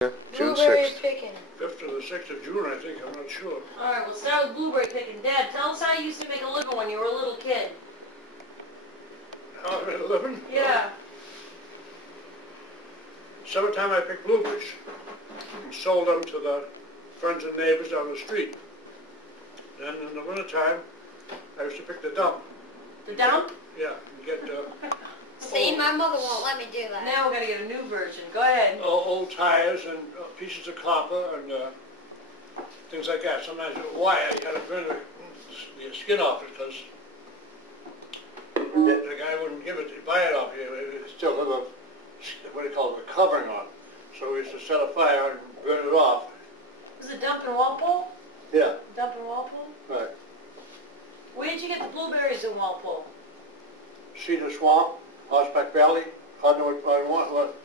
June Blueberry 6th. picking. 5th to the 6th of June, I think. I'm not sure. All right, we'll start with blueberry picking. Dad, tell us how you used to make a living when you were a little kid. How I made a living? Yeah. Summertime I picked blueberries and sold them to the friends and neighbors down the street. Then in the wintertime, I used to pick the dump. The dump? Yeah, and get See, my mother won't let me do that. Now we're going to get a new version. Go ahead. old tires and pieces of copper and things like that. Sometimes with wire, you got to burn the skin off it because the guy wouldn't give it, he'd buy it off you. It still had a, what do you call it, a covering on. So we used to set a fire and burn it off. Was it dump in Walpole? Yeah. Dump in Walpole? Right. Where did you get the blueberries in Walpole? Cedar Swamp, Horseback Valley. I don't know what,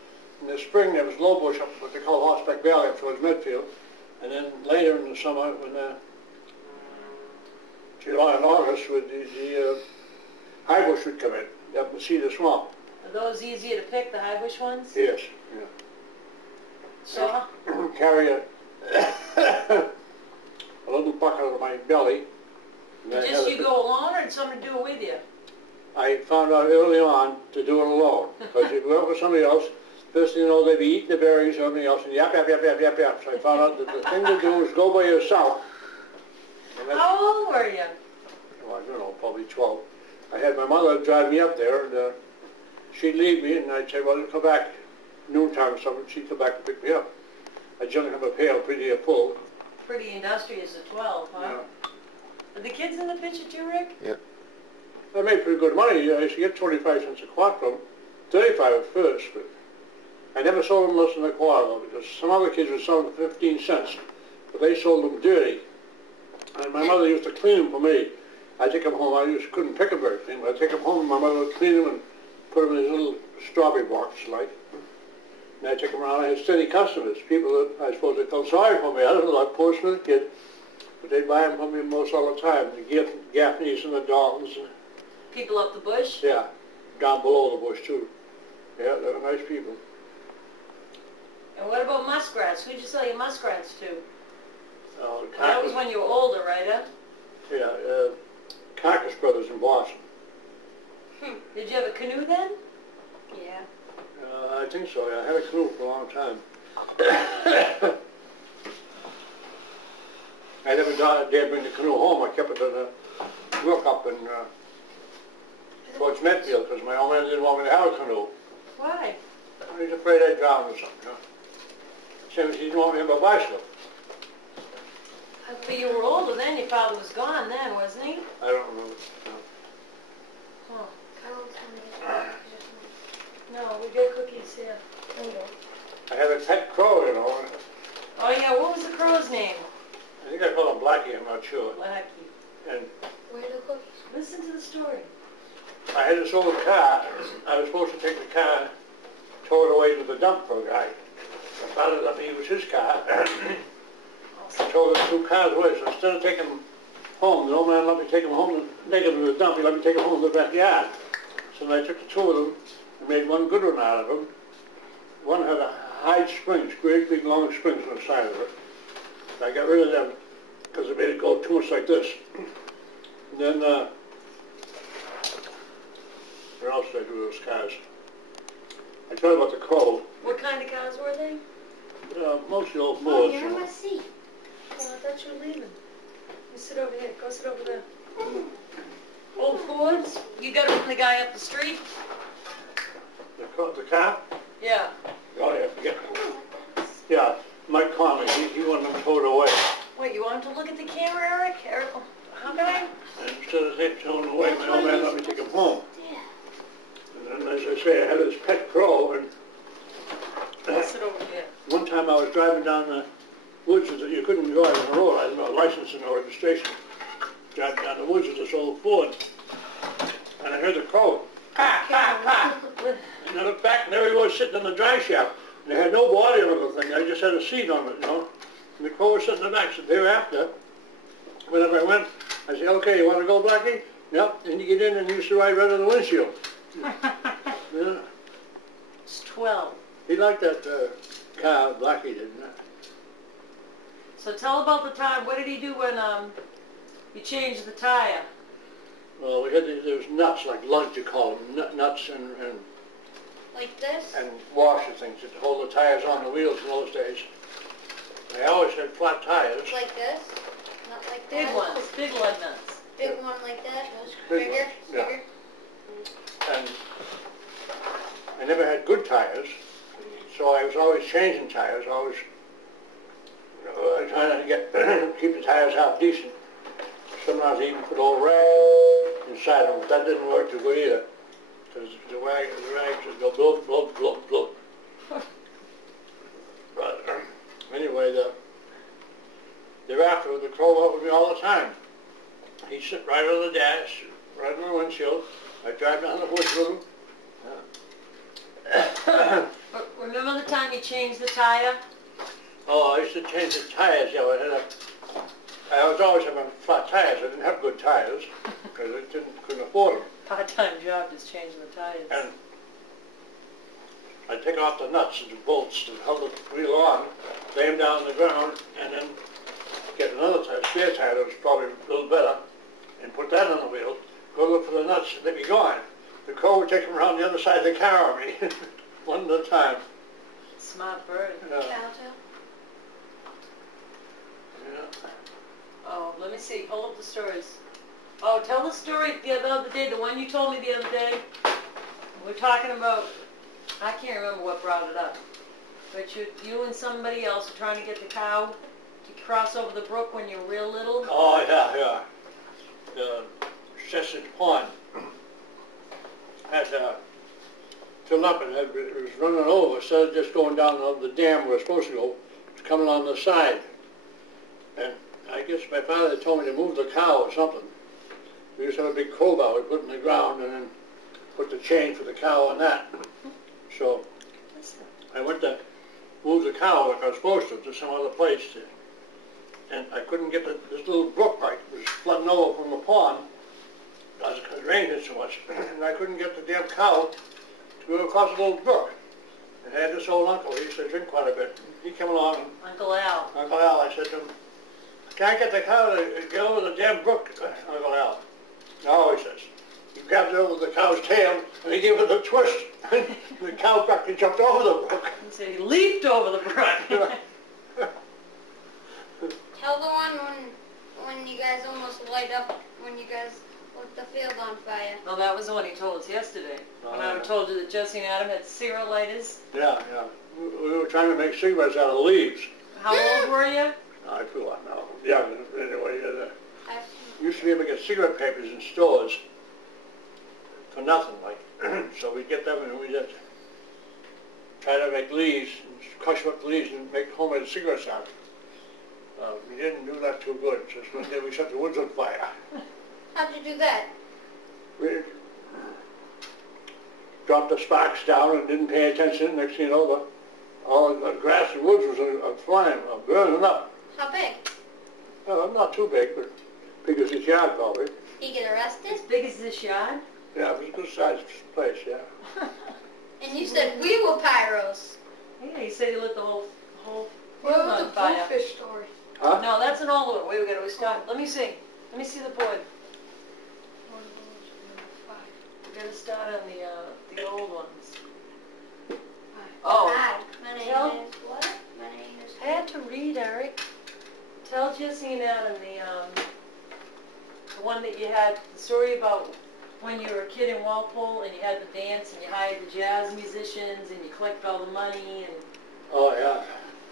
in the spring there was low bush up what they call Horseback Valley up towards Medfield. And then later in the summer when July and August when the high bush would come in, up in Cedar Swamp. Are those easier to pick, the high bush ones? Yes, yeah. So? Carry a little bucket on my belly. Just you go alone or did somebody do it with you? I found out early on to do it alone. Because if you went with somebody else, first thing you know, they'd be eating the berries or something else and yap, yap, yap, yap, yap, yap. So I found out that the thing to do is go by yourself. How old were you? Well, I don't know, probably 12. I had my mother drive me up there and she'd leave me and I'd say, well, come back noontime or something. She'd come back and pick me up. I'd generally have a pail pretty full. Pretty industrious at 12, huh? Yeah. Are the kids in the picture too, Rick? Yeah. I made pretty good money. I used to get 25 cents a quart from them. 35 at first, but I never sold them less than a quarter though, because some other kids would sell them for 15 cents, but they sold them dirty. And my mother used to clean them for me. I'd take them home. I just couldn't pick them very clean, but I'd take them home and my mother would clean them and put them in these little strawberry boxes like. And I'd take them around. I had steady customers, people that I suppose they felt sorry for me. I don't know, like poor smith kid, but they'd buy them for me most all the time. The Gaffneys and the Daltons. And, people up the bush? yeah, down below the bush too. Yeah, they were nice people. And what about muskrats? Who'd you sell your muskrats to? Carcass, That was when you were older, right, huh? yeah, Carcass Brothers in Boston. Did you have a canoe then? Yeah. I think so, yeah. I had a canoe for a long time. I never dared bring the canoe home. I kept it in a brook up in towards Medfield because my old man didn't want me to have a canoe. Why? He was afraid I'd drown or something, you know. Same as he didn't want me to have a bicycle. But you were older then. Your father was gone then, wasn't he? I don't remember. No. Huh. No, we got cookies here. I had a pet crow, you know. Oh yeah, what was the crow's name? I think I called him Blackie, I'm not sure. Blackie. And Where are the cookies? Listen to the story. I had this old car. I was supposed to take the car, tow it away to the dump for a guy. My father let me use his car. I towed the two cars away, so instead of taking them home, the old man let me take them home and take them to the dump. He let me take them home to the backyard. So then I took the two of them and made one good one out of them. One had a hide springs, great big long springs on the side of it. I got rid of them because they made it go too much like this. And then, what else did I do with those cars? I told you about the crow. What kind of cars were they? Mostly old Oh, Fords. you're in my seat. Oh, I thought you were leaving. You sit over here. Go sit over there. Old Fords? You got it from the guy up the street? The car? Yeah. Oh yeah, yeah. Mike Conley, he wanted them towed away. Wait, you want him to look at the camera, Eric? Eric, how can I? And instead of towing them away, my old man let me take them home. Yeah. And then, as I say, I had this pet crow, and Sit over here. one time I was driving down the woods, that you couldn't drive on the road. I had no license and no registration. Driving down the woods with this old Ford, and I heard the crow. Pa, pa, pa. And I looked back, and there he was sitting in the drive shaft. And they had no body on the thing. I just had a seat on it, you know. And the crow was sitting in the back. So thereafter, whenever I went, I said, "Okay, you want to go, Blackie?" Yep. And you get in, and you used to ride right on the windshield. Yeah. It's 12. He liked that car, Blackie did, not So tell about the time. What did he do when you changed the tire? Well, we had those nuts, like lugs you call them, nuts and Like this? and washer things that hold the tires on the wheels in those days. They always had flat tires. Like this? Not like Big that? ones, big lug nuts. Big one like that? Big Bigger? ones, yeah. Bigger? And I never had good tires, so I was always changing tires, always trying to get keep the tires half decent. Sometimes I even put old rags inside them, but that didn't work too good either, because the rags would go bloop, bloop, bloop, bloop. But anyway, thereafter, the crow out with me all the time. He'd sit right on the dash, right on the windshield. I'd drive down the woods with him. But remember the time you changed the tire? Oh, I used to change the tires. Yeah, I was always having flat tires. I didn't have good tires because I couldn't afford them. Part-time job just changing the tires. And I'd take off the nuts and the bolts and hold the wheel on, lay them down on the ground, and then get another tire, spare tire that was probably a little better, and put that on the wheel, go look for the nuts, and they'd be gone. The crow would take them around the other side of the car on me, one at a time. Smart bird. Yeah. Oh, let me see. Hold up the stories. Oh, tell the story the other day, the one you told me the other day. We're talking about, I can't remember what brought it up, but you and somebody else were trying to get the cow to cross over the brook when you were real little. Oh, yeah. The Chestnut Pond had filled up and it was running over. Instead of just going down the dam where it's supposed to go, it's coming on the side. And I guess my father had told me to move the cow or something. We used to have a big crowbar we put in the ground and then put the chain for the cow on that. So I went to move the cow like I was supposed to some other place. And I couldn't get this little brook right. It was flooding over from the pond because it rained it so much. And I couldn't get the damn cow to go across the little brook. And I had this old uncle, he used to drink quite a bit. He came along. Uncle Al. Uncle Al, I said to him, "Can I get the cow to get over the damn brook, Uncle Al?" "No," he says. He grabbed over the cow's tail and he gave it a twist. The cow practically jumped over the brook. He said he leaped over the brook. Tell the one when you guys almost light up, when you guys lit the field on fire. Oh, that was the one he told us yesterday. When I told you that Jesse and Adam had cigarette lighters. Yeah. We were trying to make cigarettes out of leaves. How old were you? I forgot now. Yeah, anyway, you used to be able to get cigarette papers in stores for nothing, like. So we'd get them and we'd just try to make leaves, and crush up the leaves and make homemade cigarettes out of them. We didn't do that too good. Just one day we set the woods on fire. How'd you do that? We dropped the sparks down and didn't pay attention. Next thing you know, all the grass and woods was on fire, burning up. How big? Well, not too big, but big as this yard probably. Did you get arrested? As big as this yard? Yeah, it was a good sized place, yeah. And you said we were pyros. Yeah, he said he lit the whole What field about on the fire. bluefish story? Huh? No, that's an old one. Wait, we start. Let me see. Let me see the board. We gotta start on the old ones. Oh. Hi, my name Tell- is what? My name is... I had to read, Eric. Tell Jesse and Adam the one that you had, the story about when you were a kid in Walpole and you had the dance and you hired the jazz musicians and you collected all the money and... Oh, yeah.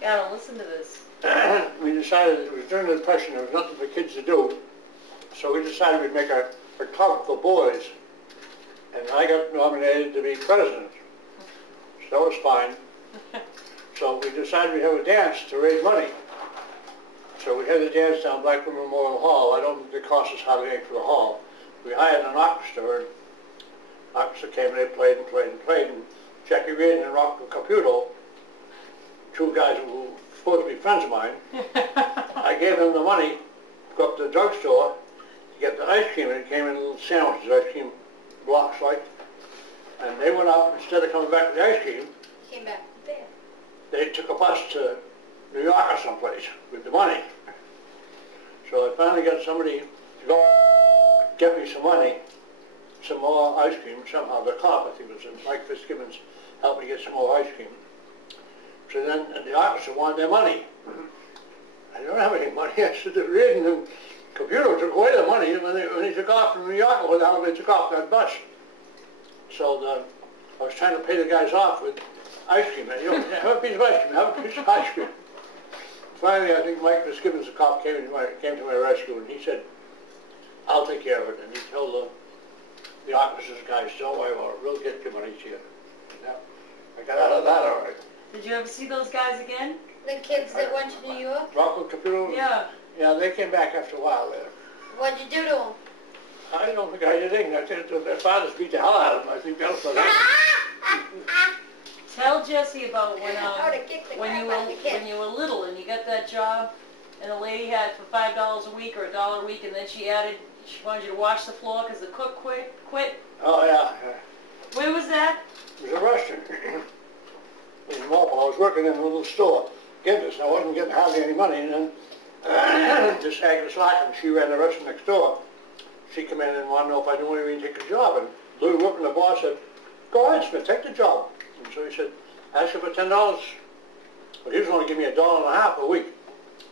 Gotta listen to this. We decided it was during the Depression, there was nothing for kids to do, so we decided we'd make a club for boys, and I got nominated to be president. So that was fine. So we decided we'd have a dance to raise money. So we had the dance down Blackburn Memorial Hall. I don't think it cost us hardly anything for the hall. We hired an orchestra, and the orchestra came and they played and played and played, and Jackie Reardon and Rocco Caputo, two guys who were supposed to be friends of mine, I gave them the money to go up to the drugstore to get the ice cream, and it came in little sandwiches, ice cream blocks like, and they went out, instead of coming back with the ice cream, Came back there. they took a bus to New York or someplace with the money. So I finally got somebody to go get me some money, some more ice cream somehow. The cop, I think it was Mike Fitzgibbons, helped me get some more ice cream. So then the officer wanted their money. I don't have any money. I said, they're reading the computer took away the money when he took off from New York, or how they took off that bus. So I was trying to pay the guys off with ice cream. You know, have a piece of ice cream, have a piece of ice cream. Finally, I think Mike Fitzgibbons, the cop, came to my rescue, and he said, I'll take care of it. And he told the officers guys, don't worry about it, we'll get your money to you. Yeah, I got out of that all right. Did you ever see those guys again? The kids that went to New York? Rocco Caputo? Yeah. Yeah, they came back after a while later. What'd you do to them? I don't think I did anything. I think their fathers beat the hell out of them. I think that was for that. Tell Jesse about when I would've kicked the when crap you out of the kid. were little and you got that job, and the lady had for $5 a week or $1 a week, and then she wanted you to wash the floor because the cook quit. Oh, yeah. Where was that? It was a restaurant. It was in Walpole. I was working in a little store, Gibson. I wasn't getting hardly any money, and then this Agnes Larkin, she ran the restaurant next door. She came in and wanted to know if I knew anybody to take the job, and Louis Whippen, the boss, said, go ahead, Smith, take the job. And so he said, ask her for $10. But he was only giving me $1.50 a week.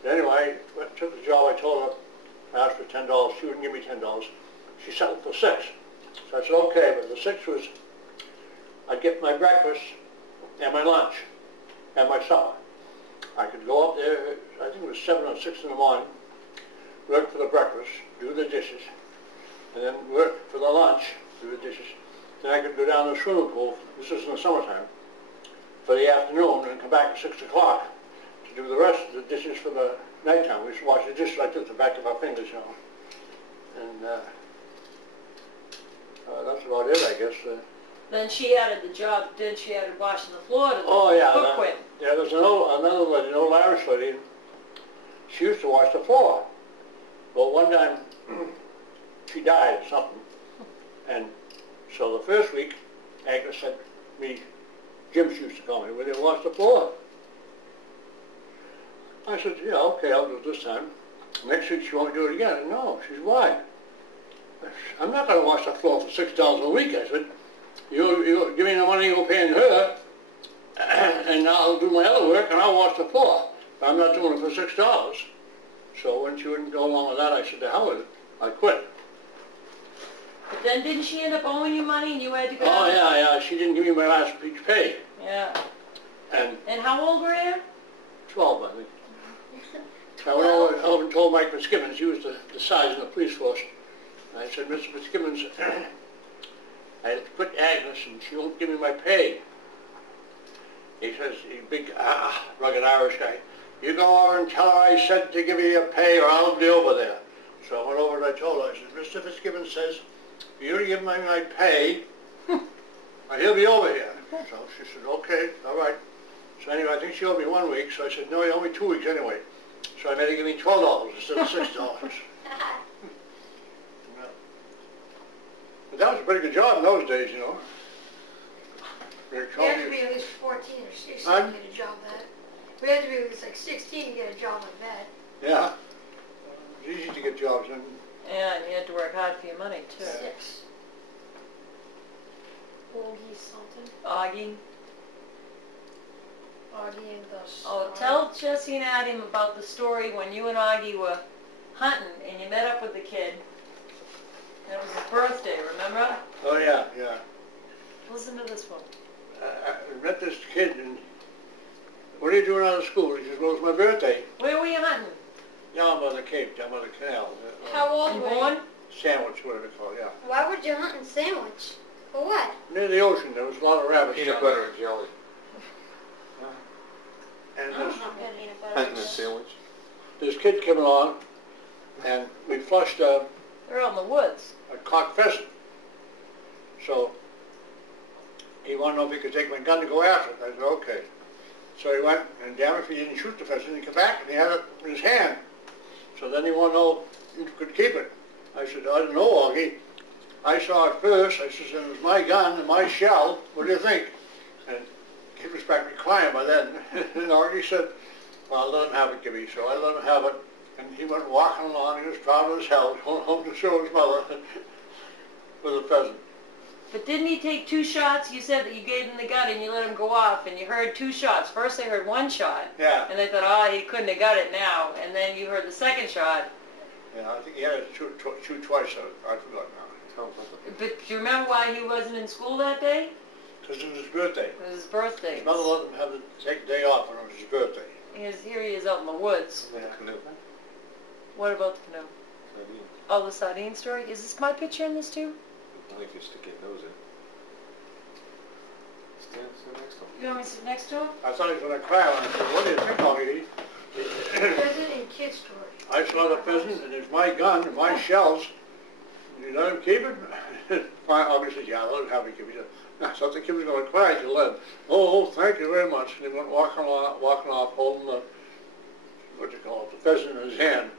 But anyway, I took the job. I told her, I asked for $10. She wouldn't give me $10. She settled for $6. So I said, okay, but the $6 was, I'd get my breakfast and my lunch and my supper. I could go up there, I think it was 7 or 6 in the morning, work for the breakfast, do the dishes, and then work for the lunch, do the dishes. Then I could go down to the swimming pool, this was in the summertime, for the afternoon, and come back at 6 o'clock to do the rest of the dishes for the nighttime. We used to wash the dishes like this, the back of our fingers, you know. And that's about it, I guess. Then she added the job. Then she added washing the floor to the cook quit. Yeah, there's another lady, an old Irish lady, and she used to wash the floor. Well, one time she died or something, and so the first week, Agnes said me, Jim used to call me, will you wash the floor? I said, yeah, okay, I'll do it this time. Next week she won't do it again. No, she said, why? I'm not going to wash the floor for $6 a week. I said, you give me the money you're paying her, and I'll do my other work and I'll wash the floor. But I'm not doing it for $6. So when she wouldn't go along with that, I said, to hell with it. I quit. But then didn't she end up owing you money and you had to go? Oh, yeah. She didn't give me my last week's pay. Yeah. And how old were you? 12, I think. I went over and told Mike Fitzgibbons, he was the sergeant of the police force. And I said, Mr. Fitzgibbons, I quit Agnes and she won't give me my pay. He says, he's a big, rugged Irish guy, you go over and tell her I said to give you your pay or I'll be over there. So I went over and I told her, I said, Mr. Fitzgibbons says, for you to give me my pay, he'll be over here. So she said, okay, all right. So anyway, I think she owed me 1 week, so I said, no, you owe me 2 weeks anyway. So I made her give me $12 instead of $6. But that was a pretty good job in those days, you know. You have to be at least 14 or 16 to get a job like that. We had to be at least like 16 to get a job like that. Yeah. It was easy to get jobs in. Yeah, and you had to work hard for your money, too. 6. Augie something. Augie. Augie and the Oh, tell Jesse and Adam about the story when you and Augie were hunting and you met up with the kid. It was his birthday, remember? Oh, yeah. Listen to this one. I met this kid and, what are you doing out of school? He says, well, it's my birthday. Where were you hunting? Down by the Cape, down by the canal. How old were you? Sandwich, whatever it's called, yeah. Why would you hunt in Sandwich? For what? Near the ocean, there was a lot of rabbits. Peanut butter and jelly. And I don't know peanut butter. Hunting a sandwich. this kid came along and we flushed They're out in the woods. a cock pheasant. So he wanted to know if he could take my gun to go after it. I said, okay. So he went, and damn if he didn't shoot the pheasant, he came back and he had it in his hand. So then he wanted to know if you could keep it. I said, I don't know, Augie. I saw it first. I said, it was my gun and my shell. What do you think? And he was back reclining by then. And Archie said, well, let him have it, Gibby. So I let him have it. And he went walking along. He was proud as hell, going home to show his mother with a pheasant. But didn't he take 2 shots? You said that you gave him the gun and you let him go off, and you heard 2 shots. First they heard 1 shot. Yeah. And they thought, oh, he couldn't have got it now. And then you heard the 2nd shot. Yeah, I think he had to shoot twice. I forgot now. But do you remember why he wasn't in school that day? Because it was his birthday. It was his birthday. His mother let him have to take a day off when it was his birthday. Here he is out in the woods. Yeah. Canoe. What about the canoe? Sardine. Oh, the sardine story? Is this my picture in this too? Only if you stick your nose in. Stand next to him. You want me to sit next to him? I thought he was going to cry when I said, what do you think, Augie? Pheasant and kid story. I saw the pheasant, and it's my gun and my shells. You let him keep it? Augie said, yeah, let him have it. I thought the kid was going to cry. She let him. Oh, thank you very much. And he went walking off, holding the, what do you call it, the pheasant in his hand.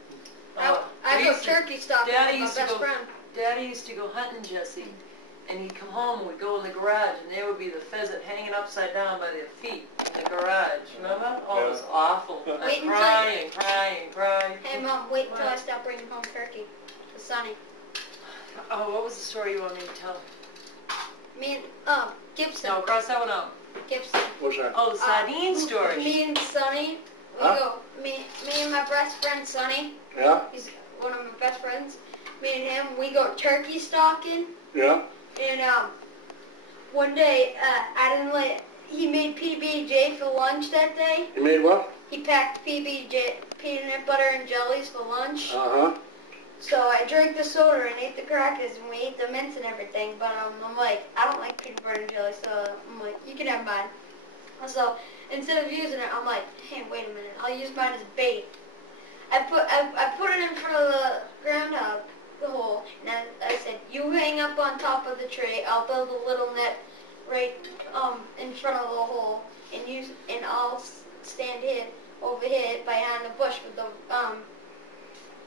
I go turkey stalking with my best friend. Daddy used to go hunting, Jesse, and he'd come home and we'd go in the garage, and there would be the pheasant hanging upside down by their feet in the garage. Remember? Oh, it was awful. Crying. Hey, Mom, wait until I stop bringing home turkey. It's Sonny. Oh, what was the story you want me to tell? Me and, Gibson. No, cross that one out. Gibson. What's that? Oh, the sardine story. Me and Sonny, me and my best friend Sonny. Yeah? He's one of my best friends. Me and him, we go turkey stalking. Yeah? And, one day, he made PB&J for lunch that day. You made what? He packed PB&J, peanut butter and jellies for lunch. Uh-huh. So I drank the soda and ate the crackers and we ate the mints and everything. But I'm like, I don't like peanut butter and jelly, so I'm like, you can have mine. So instead of using it, I'm like, hey, wait a minute, I'll use mine as bait. I put it in front of the groundhog, the hole, and I said, you hang up on top of the tree. I'll build a little net right in front of the hole, and I'll stand over here behind the bush with the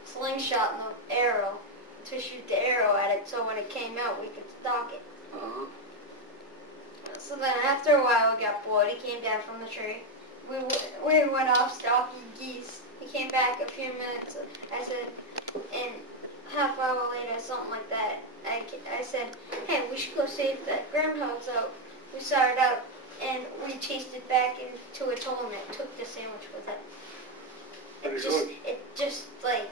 slingshot and the arrow to shoot the arrow at it, so when it came out we could stalk it. Uh-huh. So then after a while we got bored. He came down from the tree. We went off stalking geese. He came back a few minutes. I said, and half hour later, something like that, I said, hey, we should go see if that groundhog's out. We saw it out, and we chased it back into its hole, and it took the sandwich with it. It just like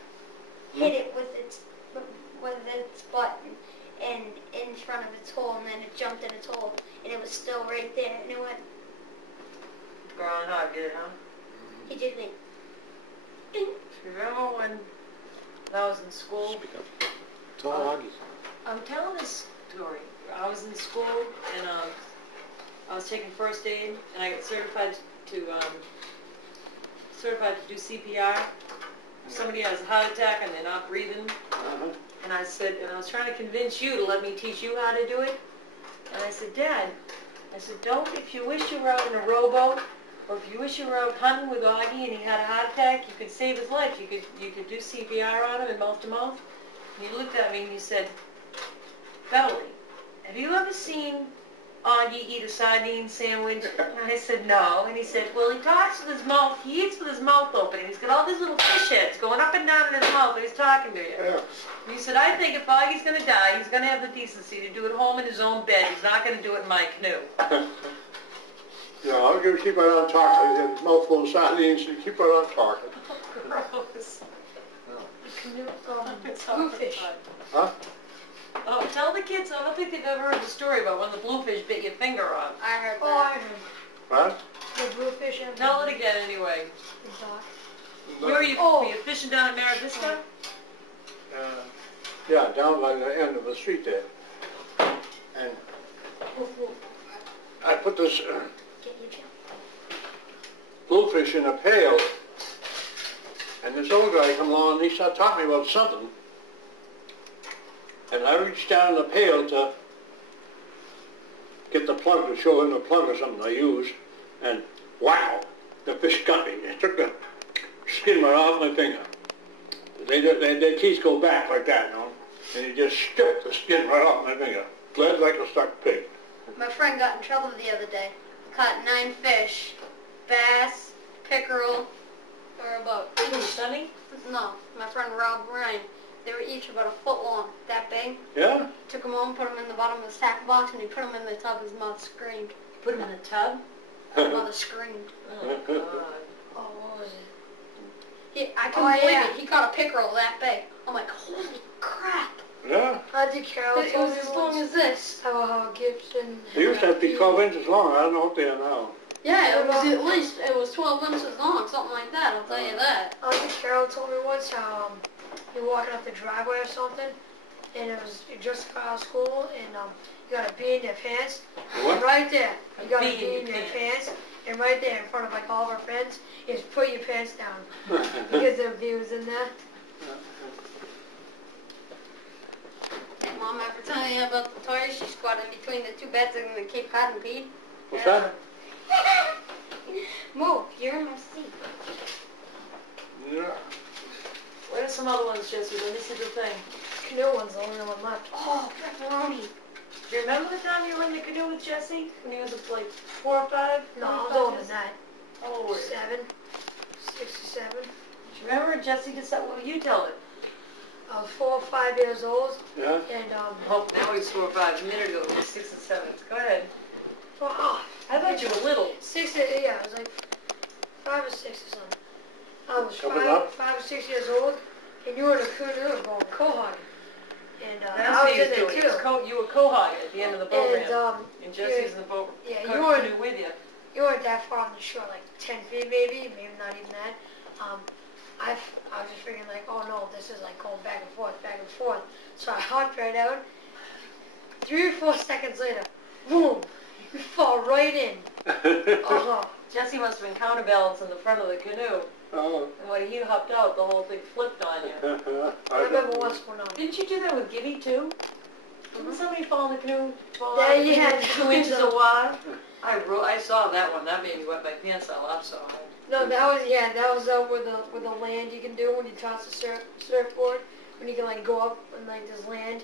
hit it with its butt and in front of its hole, and then it jumped in its hole, and it was still right there, and it went. Groundhog did it, huh? He did me. Do you remember when I was in school? Speak up. Tell Augie. I'm telling this story. I was in school and I was taking first aid, and I got certified to do CPR. If somebody has a heart attack and they're not breathing, and I was trying to convince you to let me teach you how to do it. And I said, Dad, if you wish you were out in a rowboat, or if you wish you were out hunting with Augie and he had a heart attack, you could save his life. You could do CPR on him and mouth to mouth. And you looked at me and you said, Beverly, have you ever seen Augie eat a sardine sandwich? And I said, no. And he said, well, he talks with his mouth, he eats with his mouth open, and he's got all these little fish heads going up and down in his mouth, and he's talking to you. Yeah. And he said, I think if Augie's going to die, he's going to have the decency to do it home in his own bed. He's not going to do it in my canoe. Yeah, I'll give keep right on talking. He had his mouth full of sardines, and keep right on talking. Gross. The canoe, it's Bluefish. Huh? Oh, tell the kids, I don't think they've ever heard the story about when the bluefish bit your finger off. I heard that. Oh, I heard. What? The bluefish and Tell it again anyway. the dock. Where were you? Oh. Were you fishing down at Mar Vista? Yeah, down by the end of the street there. And I put this Get your chill. bluefish in a pail, and this old guy come along and he started talking to me about something. And I reached down in the pail to get the plug, to show him the plug or something I use, and wow, the fish got me. It took the skin right off my finger. Their teeth go back like that, you know, and he just stripped the skin right off my finger. Bled like a stuck pig. My friend got in trouble the other day caught 9 fish. Bass, pickerel, or about Who, Sonny? no, my friend Rob Ryan. They were each about a foot long, that big. Yeah? Took them home, put them in the bottom of his tackle box, and he put them in the tub. His mouth screamed. Put him in the tub? His mother screamed. Oh, God. Oh, what was it? I couldn't believe it. He caught a pickerel that big. I'm like, holy crap. Yeah? I did Carol It was as long as this. how Gibson. They used to have to be 12 inches long. I don't know what they are now. Yeah, it was at least, it was 12 inches long, something like that, I'll tell you that. I think Carol told me once how you're walking up the driveway or something, and it was you just got out of school, and you got a bee in your pants. What? And right there, you got a bee bee in your pants, and right there in front of like all of our friends, is put your pants down because the bee was in there. Did Mom ever tell you about the toy she squatted between the 2 beds in the Cape Cod and peed? What's that? Move, you're in my seat. Yeah. Where are some other ones, Jesse? Let me see the thing. Canoe one's the only one left. Oh, pepperoni. Do you remember the time you were in the canoe with Jesse? When he was like 4 or 5? No, I was 5 older years? than that. How old were you? 67. Do you remember Jesse did something? Well, you tell it. I was 4 or 5 years old, Yeah? and Oh, now he's 4 or 5. A minute ago, he was 6 and 7. Go ahead. oh, I thought you were little. 6, yeah, I was like 5 or 6 or something. I was Coming up? 5 or 6 years old, and you were in a canoe going cohogging. And That's I what was he in was there doing. too. You were co-hogging at the end of the boat And ramp. And Jesse's in the boat yeah, you canoe weren't with you. you weren't that far on the shore, like 10 feet maybe not even that. I was just figuring like, oh no, this is like going back and forth, back and forth. So I hopped right out. 3 or 4 seconds later, boom, you fall right in. Jesse must have been counterbalanced in the front of the canoe. Oh. And when he hopped out, the whole thing flipped on you. I remember once when Didn't you do that with Gibby too? Didn't somebody fall in the canoe? Fall Yeah, out of the you canoe had 2 inches of water? I saw that one. That made me wet my pants. I laughed so hard. No, that was with the land you can do when you toss the surfboard, when you can like go up and like this land.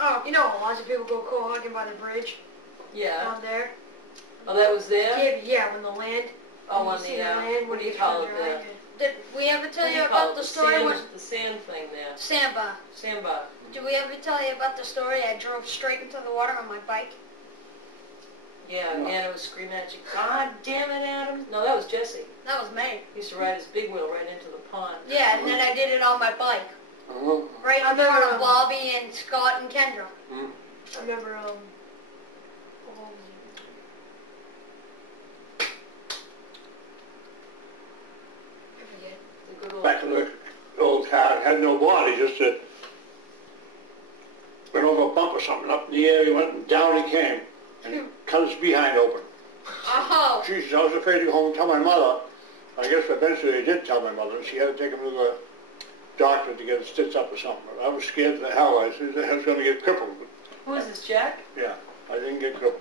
Oh, you know, lots of people go cohogging by the bridge Yeah. down there. Oh, that was there? Yeah, when the land. Oh, when on you see the, land, what when do you turn call it your there? eye. Did we ever tell What do you call about it? the story when... The sand thing there. Sandbar. Sandbar. Did we ever tell you about the story I drove straight into the water on my bike? Yeah, and Anna was screaming at you, God damn it, Adam. No, that was Jesse. That was me. He used to ride his big wheel right into the pond. Yeah, and then I did it on my bike. Oh. Right in front of Bobby and Scott and Kendra. Mm. I remember, what was it? I forget. The good old Back in the old car, it had no body, just went over a bump or something up in the air, he went and down he came, and cut his behind open. Oh. Jesus, I was afraid to go home and tell my mother. I guess eventually I did tell my mother, and she had to take him to the doctor to get it stitched up or something. But I was scared to the hell. I said I was going to get crippled. Who is this, Jack? Yeah, I didn't get crippled.